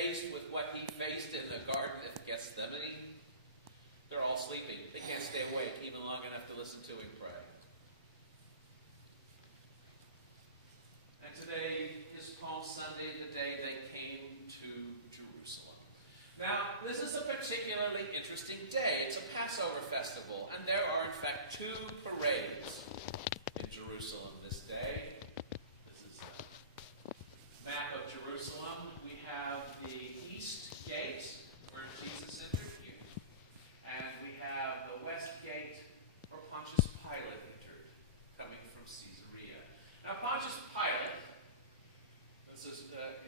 faced with what he faced in the Garden of Gethsemane, they're all sleeping. They can't stay awake even long enough to listen to him pray. And today is Palm Sunday, the day they came to Jerusalem. Now, this is a particularly interesting day. It's a Passover festival, and there are, in fact, 2 parades in Jerusalem this day. This is a map of Jerusalem. We have the East Gate, where Jesus entered here. And we have the West Gate, where Pontius Pilate entered, coming from Caesarea. Now, Pontius Pilate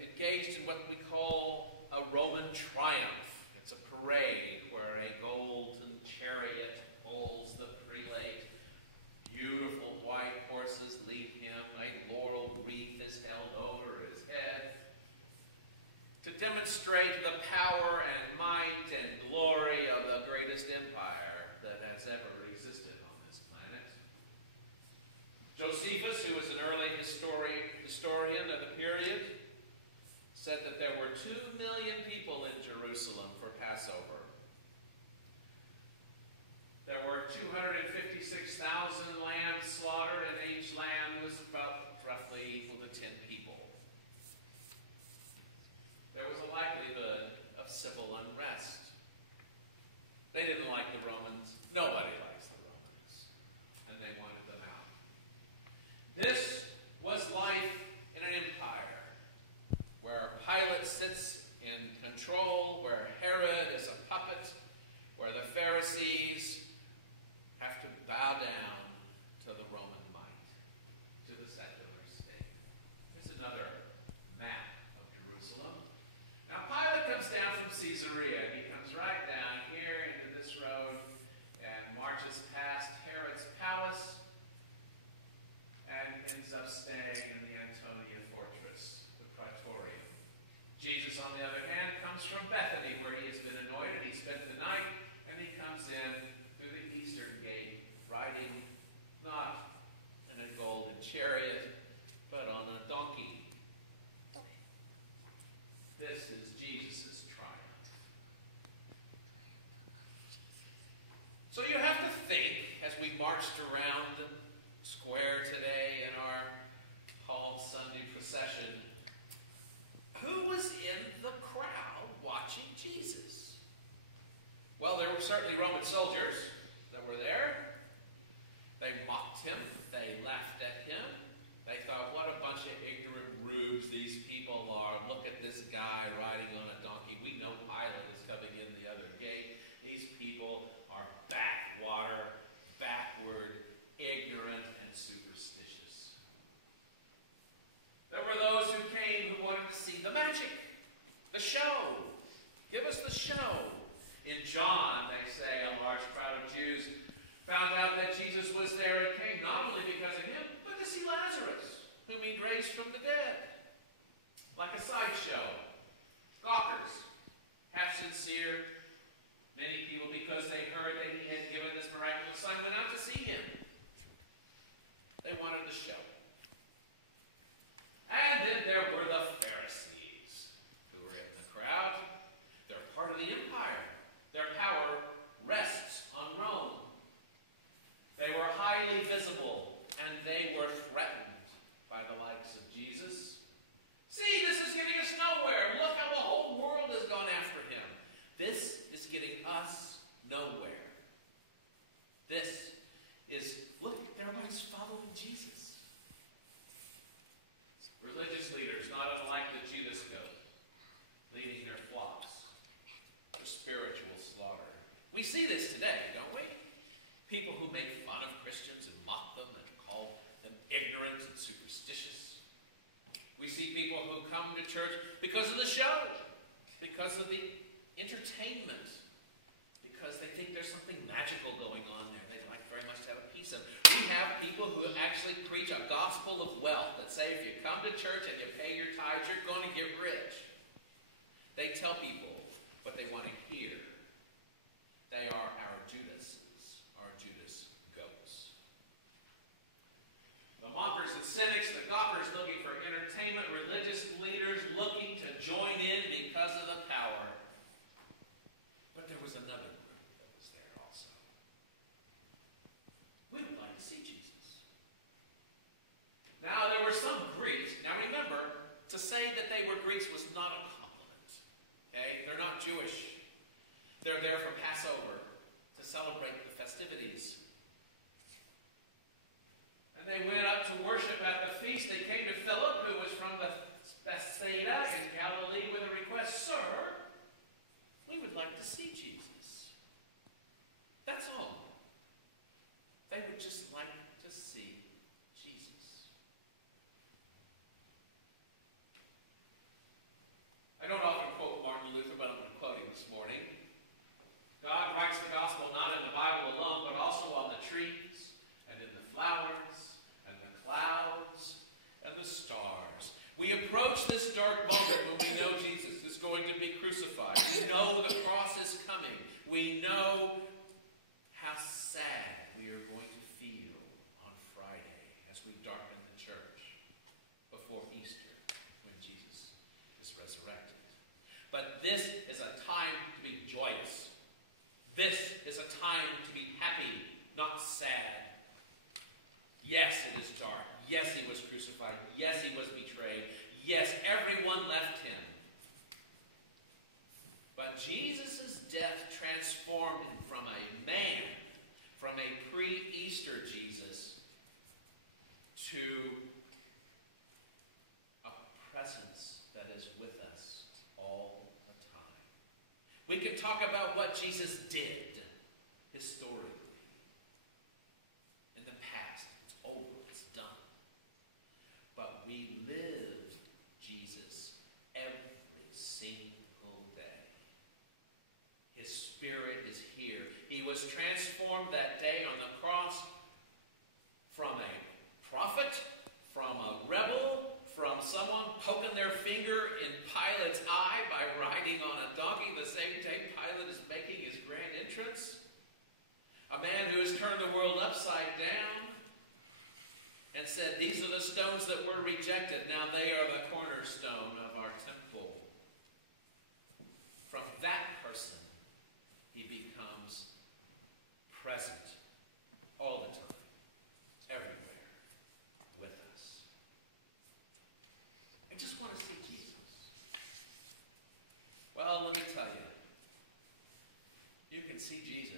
engaged in what we call a Roman triumph. It's a parade where a golden chariot pulls the prelate. Beautiful white horses lead him. A laurel wreath is held over his head to demonstrate the power and might and glory of the greatest empire that has ever existed on this planet. Josephus, who was an early historian of the period, said that there were 2 million people in Jerusalem for Passover. There were 256,000 lambs slaughtered, and each lamb was about roughly equal to 10 people. There was a likelihood of civil unrest. They didn't like the Romans. Nobody likes the Romans. And they wanted them out. This was life in an empire, where Pilate sits in control, where Herod is a puppet, where the Pharisees have to bow down to the Roman might, to the secular state. Here's another map of Jerusalem. Now, Pilate comes down from Caesarea. He comes right down here into this road and marches past Herod's palace and ends up staying in the Antonia fortress, the Praetorium. Jesus, on the other hand, comes from Bethany, where he has been anointed. He spent the night, and he comes in through the eastern gate, riding not in a golden chariot, but on a donkey. This is Jesus' triumph. So you have to think, as we marched around the square today in our Palm Sunday procession, who was in the crowd watching Jesus? Well, there were certainly Roman soldiers that were there. They mocked him. They laughed at him. They thought, what a bunch of ignorant rubes these people are. Look at this guy riding on a donkey. We know Pilate is coming in the other gate. These people are backward, ignorant, and superstitious. There were those who came who wanted to see the magic, the show. Give us the show. In John, they say, a large crowd of Jews found out that Jesus was there and came not only because of him, but to see Lazarus, whom he'd raised from the dead. Like a sideshow. Gawkers, half sincere. Many people, because they heard that he had given this miraculous sign, went out to see him. They wanted the show. And then there were the Pharisees, who were in the crowd. They're part of the empire. Their power rests on Rome. They were highly visible, and they were threatened by the likes of Jesus. See, this is getting us nowhere. Look how the whole world has gone after him. This is getting us nowhere. This is, look, everybody's following Jesus. Religious leaders, not unlike the Judas goat, leading their flocks to spiritual slaughter. We see this today, don't we? People who make fun of Christians and mock them and call them ignorant and superstitious. We see people who come to church because of the show, because of the entertainment, because they think there's something magical going on there. They'd like very much to have a piece of. We have people who actually preach a gospel of wealth that say if you come to church and you pay your tithes, you're going to get rich. They tell people what they want to hear. They are our Judases, our Judas goats. The mockers and cynics, the gawkers looking for entertainment, religious leaders looking to join in because of They're there for Passover to celebrate the festivities. And they went up to worship at the feast. They came to Philip, who was from Bethsaida in Galilee, with a request, "Sir, we would like to see Jesus." That's all. They would just like to see Jesus. I don't often quote Martin Luther, but I'm going to quote him this morning. God writes the gospel not in the Bible alone, but also on the trees, and in the flowers, and the clouds, and the stars. We approach this dark moment when we know Jesus is going to be crucified. We know the cross is coming. We know how sad we are going to feel on Friday as we darken the church before Easter when Jesus is resurrected. But this is a time to be joyous. This is a time to be happy, not sad. Yes, it is dark. Yes, he was crucified. Yes, he was betrayed. Yes, everyone left him. But Jesus' death transformed him from a man, from a pre-Easter Jesus, to a presence that is with us all the time. We can talk about what Jesus did historically. In the past, it's over, it's done. But we live Jesus every single day. His Spirit is here. He was transformed that day on the cross from a prophet, from a rebel, from someone poking their finger in Pilate's eye by riding on a donkey the same day Pilate is making his grand entrance. A man who has turned the world upside down and said, "These are the stones that were rejected. Now they are the cornerstone of our temple." From that person, he becomes present all the time, everywhere, with us. I just want to see Jesus. Well, let me tell you, you can see Jesus